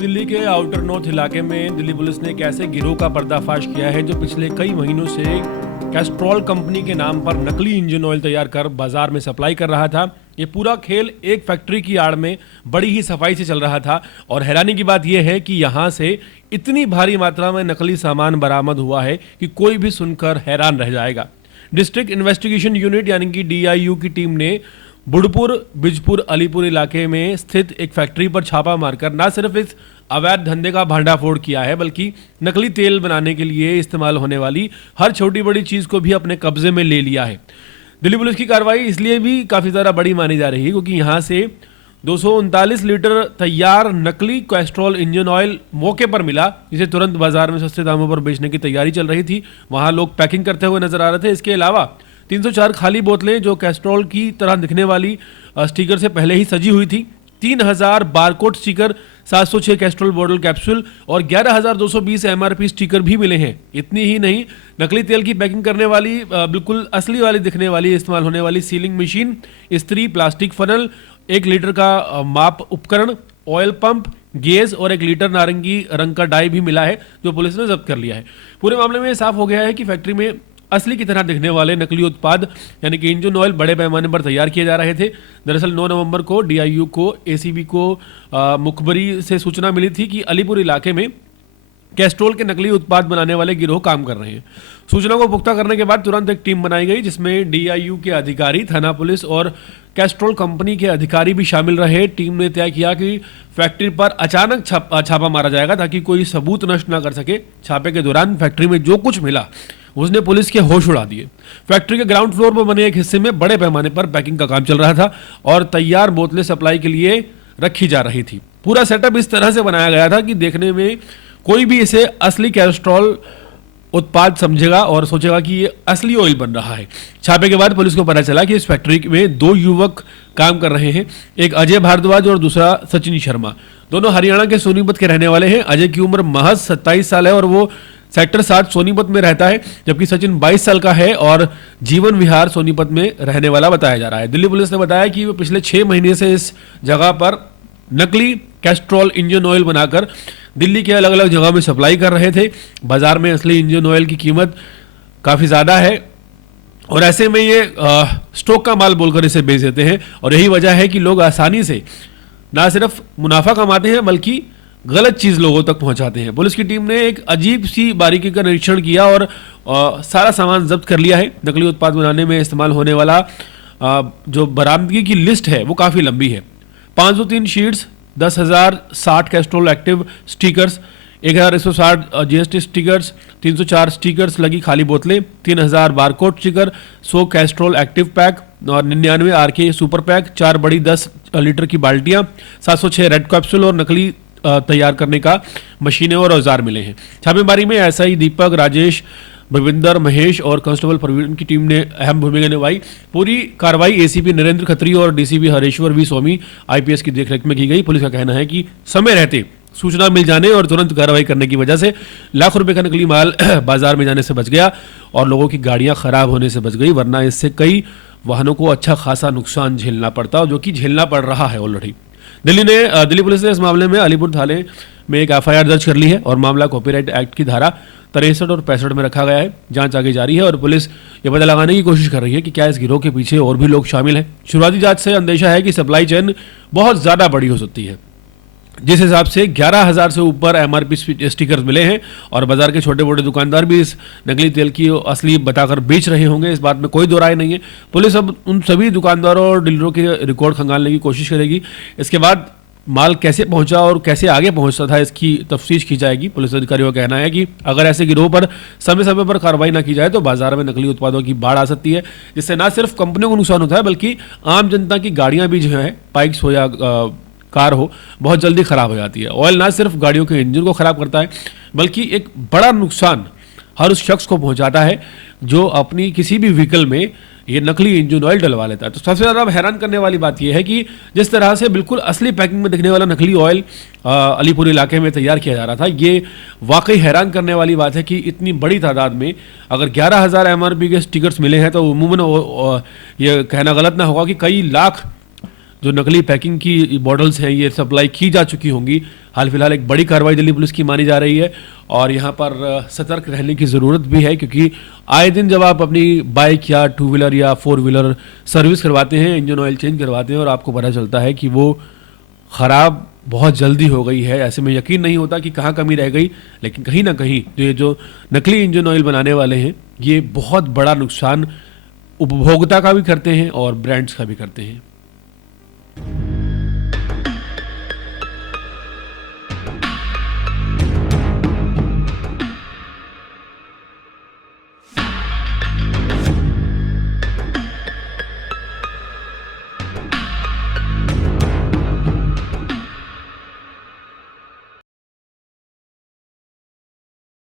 दिल्ली के outer north इलाके में दिल्ली पुलिस ने एक ऐसे गिरोह का पर्दाफाश किया है जो पिछले कई महीनों से कैस्ट्रॉल कंपनी के नाम पर नकली इंजन ऑयल तैयार कर बाजार में सप्लाई कर रहा था। ये पूरा खेल एक फैक्ट्री की आड़ में बड़ी ही सफाई से चल रहा था और हैरानी की बात यह है कि यहाँ से इतनी भारी मात्रा में नकली सामान बरामद हुआ है कि कोई भी सुनकर हैरान रह जाएगा। डिस्ट्रिक्ट इन्वेस्टिगेशन यूनिट यानी कि DIU की टीम ने बुडपुर बिजपुर अलीपुर इलाके में स्थित एक फैक्ट्री पर छापा मारकर न सिर्फ इस अवैध धंधे का भांडाफोड़ किया है बल्कि नकली तेल बनाने के लिए इस्तेमाल होने वाली हर छोटी बड़ी चीज को भी अपने कब्जे में ले लिया है। दिल्ली पुलिस की कार्रवाई इसलिए भी काफी ज्यादा बड़ी मानी जा रही है क्योंकि यहाँ से 239 लीटर तैयार नकली कैस्ट्रॉल इंजन ऑयल मौके पर मिला, जिसे तुरंत बाजार में सस्ते दामों पर बेचने की तैयारी चल रही थी। वहां लोग पैकिंग करते हुए नजर आ रहे थे। इसके अलावा 304 खाली बोतलें जो कैस्ट्रॉल की तरह दिखने वाली स्टिकर से पहले ही सजी हुई थी, 3000 barcode sticker, 706 Castrol bottle capsule और 11220 MRP स्टिकर भी मिले हैं। इतनी ही नहीं, नकली तेल की पैकिंग करने वाली बिल्कुल असली वाली दिखने वाली इस्तेमाल होने वाली सीलिंग मशीन, इस्त्री, प्लास्टिक फनल, 1 लीटर का माप उपकरण, ऑयल पंप, गेज और 1 लीटर नारंगी रंग का डाई भी मिला है जो पुलिस ने जब्त कर लिया है। पूरे मामले में साफ हो गया है कि फैक्ट्री में असली की तरह दिखने वाले नकली उत्पाद यानी कि इंजन ऑयल बड़े पैमाने पर तैयार किए जा रहे थे। दरअसल 9 नवंबर को DIU को ACB को मुखबरी से सूचना मिली थी कि अलीपुर इलाके में कैस्ट्रॉल के नकली उत्पाद बनाने वाले गिरोह काम कर रहे हैं। सूचना को पुख्ता करने के बाद तुरंत एक टीम बनाई गई जिसमें DIU के अधिकारी, थाना पुलिस और कैस्ट्रॉल कंपनी के अधिकारी भी शामिल रहे। टीम ने तय किया कि फैक्ट्री पर अचानक छापा मारा जाएगा ताकि कोई सबूत नष्ट ना कर सके। छापे के दौरान फैक्ट्री में जो कुछ मिला उसने पुलिस के होश उड़ा दिए। फैक्ट्री के ग्राउंड फ्लोर पर बने एक हिस्से में बड़े पैमाने पर पैकिंग का काम चल रहा था और तैयार बोतलें सप्लाई के लिए रखी जा रही थी। पूरा सेटअप इस तरह से बनाया गया था कि देखने में कोई भी इसे असली कैस्ट्रॉल उत्पाद समझेगा और सोचेगा कि ये असली ऑयल बन रहा है। छापे के बाद पुलिस को पता चला कि इस फैक्ट्री में 2 युवक काम कर रहे हैं, एक अजय भारद्वाज और दूसरा सचिन शर्मा। दोनों हरियाणा के सोनीपत के रहने वाले हैं। अजय की उम्र महज 27 साल है और वो सेक्टर 7 सोनीपत में रहता है, जबकि सचिन 22 साल का है और जीवन विहार सोनीपत में रहने वाला बताया जा रहा है। दिल्ली पुलिस ने बताया कि वो पिछले 6 महीने से इस जगह पर नकली कैस्ट्रॉल इंजन ऑयल बनाकर दिल्ली के अलग अलग जगह में सप्लाई कर रहे थे। बाजार में असली इंजन ऑयल की कीमत काफ़ी ज़्यादा है और ऐसे में ये स्टॉक का माल बोलकर इसे बेच देते हैं और यही वजह है कि लोग आसानी से ना सिर्फ मुनाफा कमाते हैं बल्कि गलत चीज लोगों तक पहुंचाते हैं। पुलिस की टीम ने एक अजीब सी बारीकी का निरीक्षण किया और सारा सामान जब्त कर लिया है। नकली उत्पाद बनाने में इस्तेमाल होने वाला जो बरामदगी की लिस्ट है वो काफ़ी लंबी है। 503 sheets, 10,060 Castrol active stickers, 1160 GST stickers, 304 stickers लगी खाली बोतलें, 3000 barcode sticker, 100 Castrol active pack और 99 RK सुपर पैक, 4 बड़ी 10 लीटर की बाल्टियां, 706 रेड कैप्सूल और नकली तैयार करने का मशीनें और औजार मिले हैं। छापेमारी में SI दीपक, राजेश, भविंदर, महेश और कांस्टेबल प्रवीण की टीम ने अहम भूमिका निभाई। पूरी कार्रवाई ACP नरेंद्र खत्री और DCP हरेश्वर V स्वामी IPS की देखरेख में की गई। पुलिस का कहना है कि समय रहते सूचना मिल जाने और तुरंत कार्रवाई करने की वजह से लाखों रुपए का नकली माल बाजार में जाने से बच गया और लोगों की गाड़ियां खराब होने से बच गई, वरना इससे कई वाहनों को अच्छा खासा नुकसान झेलना पड़ता, जो कि झेलना पड़ रहा है ऑलरेडी। दिल्ली पुलिस ने इस मामले में अलीपुर थाने में एक FIR दर्ज कर ली है और मामला कॉपीराइट एक्ट की धारा 63 और 65 में रखा गया है। जांच आगे जारी है और पुलिस ये पता लगाने की कोशिश कर रही है कि क्या इस गिरोह के पीछे और भी लोग शामिल हैं। शुरुआती जांच से अंदेशा है कि सप्लाई चेन बहुत ज़्यादा बड़ी हो सकती है। जिस हिसाब से 11,000 से ऊपर MRP स्टिकर्स मिले हैं और बाजार के छोटे मोटे दुकानदार भी इस नकली तेल की असली बताकर बेच रहे होंगे, इस बात में कोई दो राय नहीं है। पुलिस अब उन सभी दुकानदारों और डीलरों के रिकॉर्ड खंगालने की कोशिश करेगी। इसके बाद माल कैसे पहुंचा और कैसे आगे पहुंचता था इसकी तफ्तीश की जाएगी। पुलिस अधिकारियों का कहना है कि अगर ऐसे गिरोह पर समय समय पर कार्रवाई न की जाए तो बाजार में नकली उत्पादों की बाढ़ आ सकती है, जिससे न सिर्फ कंपनियों को नुकसान होता है बल्कि आम जनता की गाड़ियां भी जो है, बाइक्स हो या कार हो, बहुत जल्दी खराब हो जाती है। ऑयल ना सिर्फ गाड़ियों के इंजन को खराब करता है बल्कि एक बड़ा नुकसान हर उस शख्स को पहुंचाता है जो अपनी किसी भी व्हीकल में ये नकली इंजन ऑयल डलवा लेता है। तो सबसे ज़्यादा हैरान करने वाली बात यह है कि जिस तरह से बिल्कुल असली पैकिंग में दिखने वाला नकली ऑयल अलीपुर इलाके में तैयार किया जा रहा था, ये वाकई हैरान करने वाली बात है कि इतनी बड़ी तादाद में अगर 11,000 MRP के स्टिकर्स मिले हैं तो उमूमन ये कहना गलत ना होगा कि कई लाख जो नकली पैकिंग की बॉटल्स हैं ये सप्लाई की जा चुकी होंगी हाल फिलहाल एक बड़ी कार्रवाई दिल्ली पुलिस की मानी जा रही है और यहाँ पर सतर्क रहने की ज़रूरत भी है, क्योंकि आए दिन जब आप अपनी बाइक या टू व्हीलर या फोर व्हीलर सर्विस करवाते हैं, इंजन ऑयल चेंज करवाते हैं और आपको पता चलता है कि वो ख़राब बहुत जल्दी हो गई है, ऐसे में यकीन नहीं होता कि कहाँ कमी रह गई। लेकिन कहीं ना कहीं जो नकली इंजन ऑयल बनाने वाले हैं, ये बहुत बड़ा नुकसान उपभोक्ता का भी करते हैं और ब्रांड्स का भी करते हैं।